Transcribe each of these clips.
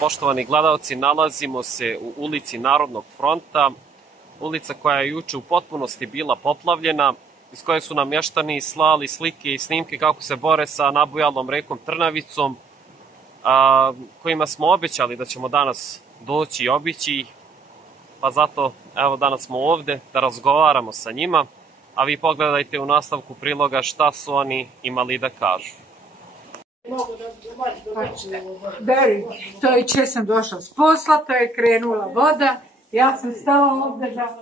Poštovani gledalci, nalazimo se u ulici Narodnog fronta, ulica koja je juče u potpunosti bila poplavljena, iz koje su nam mještani slali slike i snimke kako se bore sa nabujalom rekom Trnavicom, kojima smo obećali da ćemo danas doći i obići ih, pa zato evo danas smo ovdje da razgovaramo sa njima, a vi pogledajte u nastavku priloga šta su oni imali da kažu. To je če sam došla s posla, to je krenula voda, ja sam stala ovdje da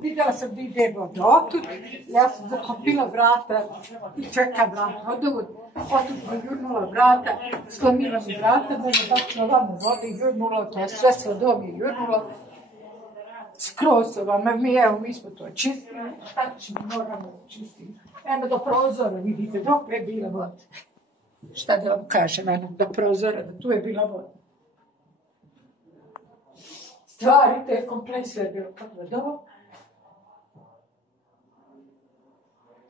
vidjela sam da ide voda otud, ja sam zakopila vrata i čekam vrata, otud mi jurnula vrata, slomila mi vrata, da je bacila vama vode i jurnulo, to je sve se od ovdje jurnulo, skroz vama, mi smo to čistili, šta ćemo, moramo čistiti, eno do prozora, vidite, dok je bila voda. Šta da vam kažem, eno, do prozora, da tu je bila voda. Stvari, te komplet sve je bilo pod vodom.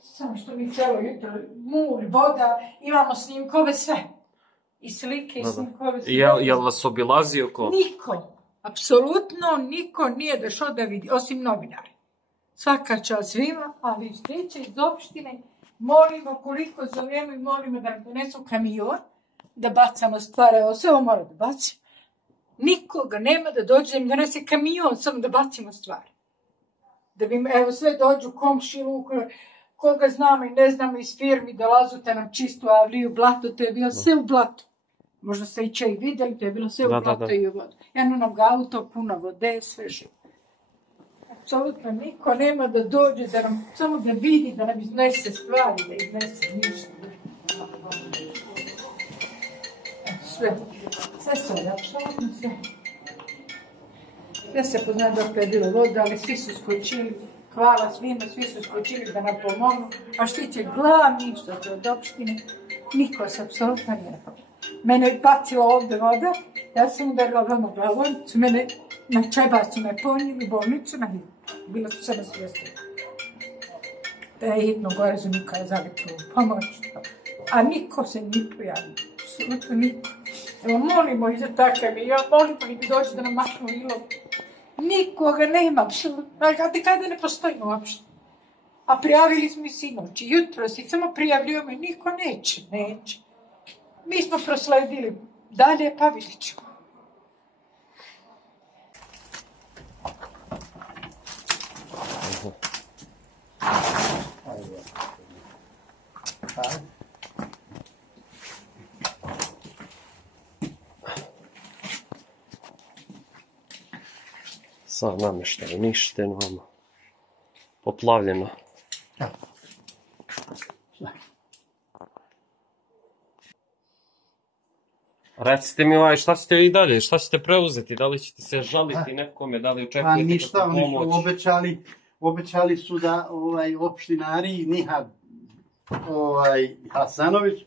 Samo što mi cijelo jutro, mur, voda, imamo snimkove sve. I slike, i snimkove sve. Jel vas obilazio ko? Niko, apsolutno niko nije došao da vidi, osim novinari. Svaka čast svima, ali sreće iz opštine, molimo koliko zovemo i molimo da nam donesu kamion, da bacamo stvari, sve ovo mora da bacimo. Nikoga nema da dođe da mi donese kamion, samo da bacimo stvari. Da bi, evo, sve dođu komšiluk, koga znamo i ne znamo iz firmi, dolazu te nam čistu avliju, blato, to je bilo sve u blatu. Možda ste i čej vidjeli, to je bilo sve u blato i u vodu. Jedno nam ga auto, puno vode, sve živo. Apsolutno niko nema da dođe, da nam, samo da vidi, da nam iznese stvari, da iznese ništa. Sve sve, apsolutno sve. Ja se poznam dok je bilo voda, ali svi su skočili, hvala svima, svi su skočili da nam pomognu. A što će glavni, što će od opštine, niko se apsolutno nije pomogao. Mene je bacila ovdje voda, ja sam udarila vama glavom, mene na čebar su me ponijeli u bolnicu, na hitnu. Bila su sve na svijesti. Da je hitno gore su mi kazali tu pomoć. A niko se nije pojavio. Apsolutno niko. Evo molimo i za takav i ja molim da mi dođe da nam maknu ilom. Nikoga nema, apsolutno. A kada ne postoji uopšte. A prijavili smo i sinoć, jutro si samo prijavljujemo i niko neće. Mi smo prosledili dalje, pa vidjet ćemo. Sad namještaj uništen, poplavljeno. Recite mi šta ćete vi dalje, šta ćete preuzeti, da li ćete se žaliti nekome, da li očekujete ništa, kakvu pomoć? Oni su obećali su da opštinari Nihad Hasanović,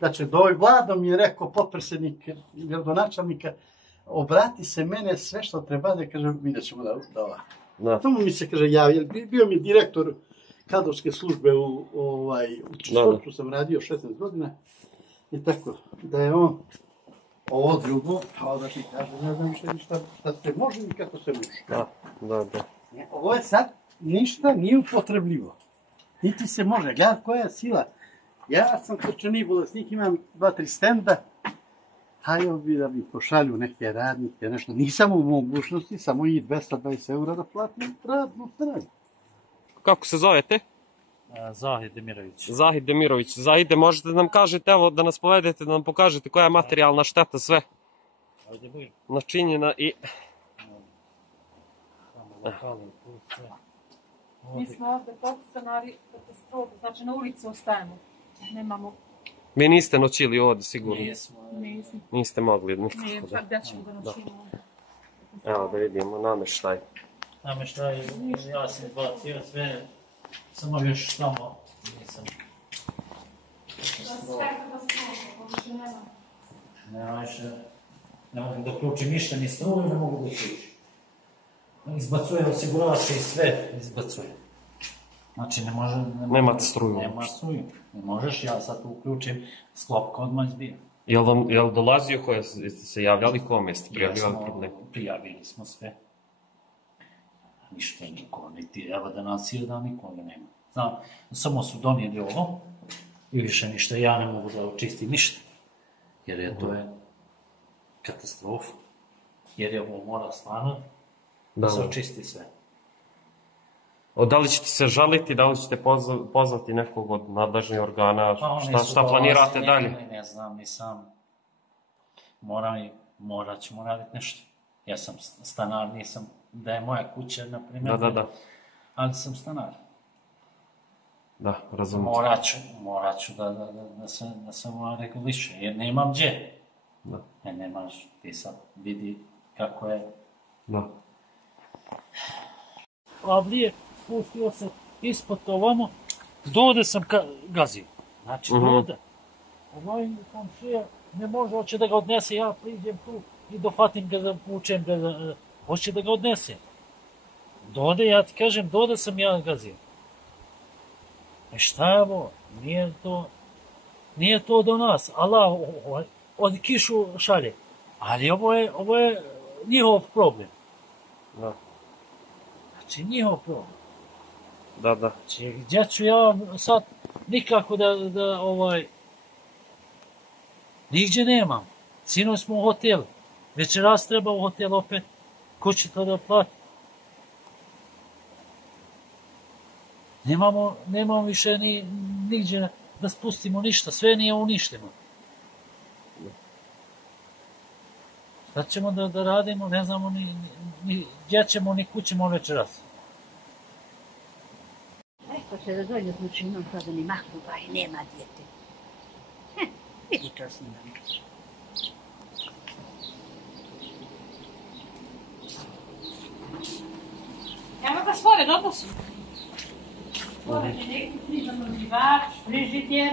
da će doći. Vladom je rekao potpredsjednik gradonačelnika, obrati se mene sve što treba da kaže, vidjet ćemo da ovako. Tomu mi se kaže javio, bio mi direktor kadrovske službe u Čistoću, sam radio 16 godina i tako, da je on ovo drugo, kao da ti kaže, ne znam više ništa, šta se može i kako se može. Da. Ovo je sad ništa nije upotrebljivo. Niti se može. Gleda koja je sila. Ja sam krčani bolesnik, imam 2-3 stenda. Hajde bi da mi pošalju neke radnike, nešto. Nisam u mogućnosti, samo i 220 € da platim radnu stranu. Kako se zovete? Zahid Demirović. Zahid Demirović. Zahide, možete da nam kažete, evo, da nas povedete, da nam pokažete koja je materijalna šteta sve načinjena i... Mi smo ovdje podstanari katastrofe, znači na ulici ostajemo, nemamo... Vi niste noćili ovdje, sigurno? Nismo. Niste mogli nikako. Nije, pa gdje ćemo da noćimo? Evo da vidimo namještaj. Namještaj, ja sam bacio sve, samo još tamo nisam. Nema više, ne mogu da uključim ništa, ni struju, ne mogu da uključim. Izbacuje osiguravače i sve izbacuje. Znači ne može... Nemate struju. Nema struju. Ne možeš, ja sad uključim, sklopka odmah izbija. Jel dolazio koje ste se javljali, kome ste prijavljivali problem? Prijavili smo sve. Ništa niko, niti evo da nas je da nikoga nema. Znam, samo su donijeli ovo i više ništa, ja ne mogu da očistim ništa. Jer je to je katastrofa. Jer je ovo mora stvarno da se očisti sve. Da li ćete se žaliti, da li ćete pozvati nekog od nadležnih organa, šta planirate dalje? Ne znam, nisam. Morat ćemo raditi nešto. Ja sam stanar, nisam, da je moja kuća, na primjer, ali sam stanar. Da, razumijem. Morat ću da se reguliše, jer nemam gdje. Jer nemaš, ti sad vidi kako je. Da. Avlije spustio se ispod ovamo, dode sam gazio. Znači, dode. Ovaj komšija ne može, hoće da ga odnese, ja priđem tu i dofatim ga, zavučem ga, hoće da ga odnese. Dode, ja ti kažem, dode sam ja gazio. Šta je ovo? Nije to do nas. Allah od kišu šalje. Ali ovo je njihov problem. Da. Znači, njihov problem. Da. Znači, gdje ću ja sad nikako da nigdje nemam. Sinoć smo u hotelu. Večeras treba u hotel opet. Ko će to da plati? Nemamo više nigdje da spustimo ništa. Sve nije uništeno. Šta ćemo da radimo? Ne znamo ni gdje ćemo, ni kućemo večeras. Rekao se da dođe s mučinom, pa da mi mahnu, pa i nema djete. Vidi to s njima. Evo ga stvore, dobro su. Stvore električni zamrzivač, frižider,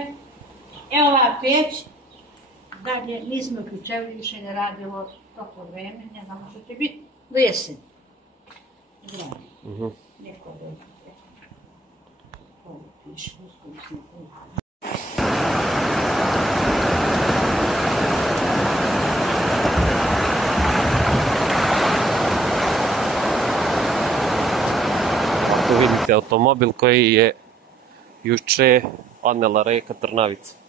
evo ova peć. Dalje nismo uključevali, više ne radilo toplo vreme, ne znamo što će biti do jeseni. Grani. Neko dođe. Ovo piše, uskoro smo ovo. Tu vidite automobil koji je juče odnela reka Trnavica.